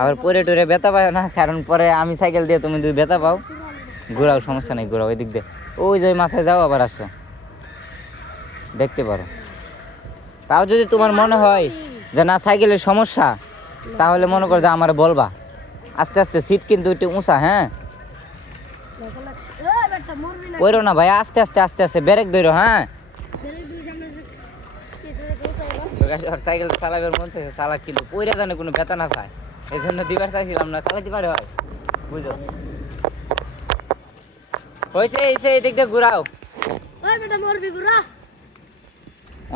আবার পরে টরে ব্যথা পাও না, কারণ পরে আমি সাইকেল দিয়ে তুমি যদি ব্যথা পাও ঘোরাও, সমস্যা নেই, ঘোরাও ওই দিক দিয়ে, ওই যে মাথায় যাও আবার আসো, দেখতে পারো। তাও যদি তোমার মনে হয় যে না সাইকেলের সমস্যা, তাহলে মনে করো যে আমার বলবা। আস্তে আস্তে, সিট কিন্তু একটু উঁচা, হ্যাঁ ওইরো না ভাই, আস্তে আস্তে আস্তে আস্তে ব্রেক ধরো, হ্যাঁ সাইকেল চালাবের মন চাইছে চালাক, কিন্তু পইরা জানে কোনো ব্যথা না পায়, এই জন্য দিবার চাইছিলাম না, চালাতে পারে হয়, বুঝো হয়েছে। এই দিক দিয়ে ঘুরাও,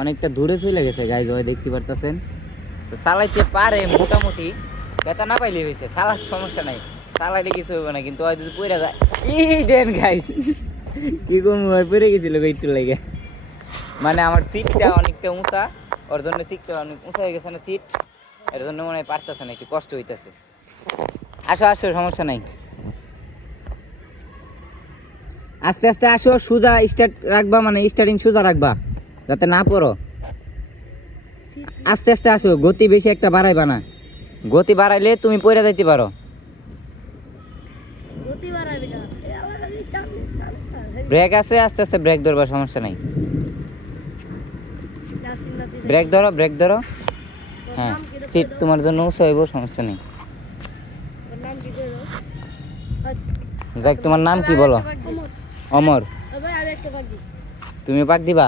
অনেকটা দূরে চলে গেছে গাইজ, ওই দেখতে পারতেছেন, তো চালাইতে পারে মোটামুটি, ব্যথা না পাইলে হয়েছে, চালার সমস্যা নাই, চালাইলে কিছু হবে না, কিন্তু ওই যদি পইরা যায়, এই দেন গাইজ কি কম পড়ে গেছিল একটু লেগে, মানে আমার সিটটা অনেকটা উঁচা, ওর জন্য সিটটা অনেক উঁচা হয়ে গেছে না সিট, এর জন্য মনে হয় পারতেছে না, একটু কষ্ট হইতেছে। আসো আসো, সমস্যা নাই, আস্তে আস্তে আসো, সোজা স্টার্ট রাখবা, মানে স্টার্টিং সোজা রাখবা যাতে না পড়ো, আস্তে আস্তে আসো, গতি বেশি একটা বাড়াইবা না, গতি বাড়াইলে তুমি পড়ে যাইতে পারো। ব্রেক আছে, আস্তে আস্তে ব্রেক ধরবা, সমস্যা নাই, ব্রেক ধরো, ব্রেক ধরো, হ্যাঁ সিট তোমার জন্য উঁচা হইব, সমস্যা নেই। যাক, তোমার নাম কি বলো? অমর। তুমি পাক দিবা?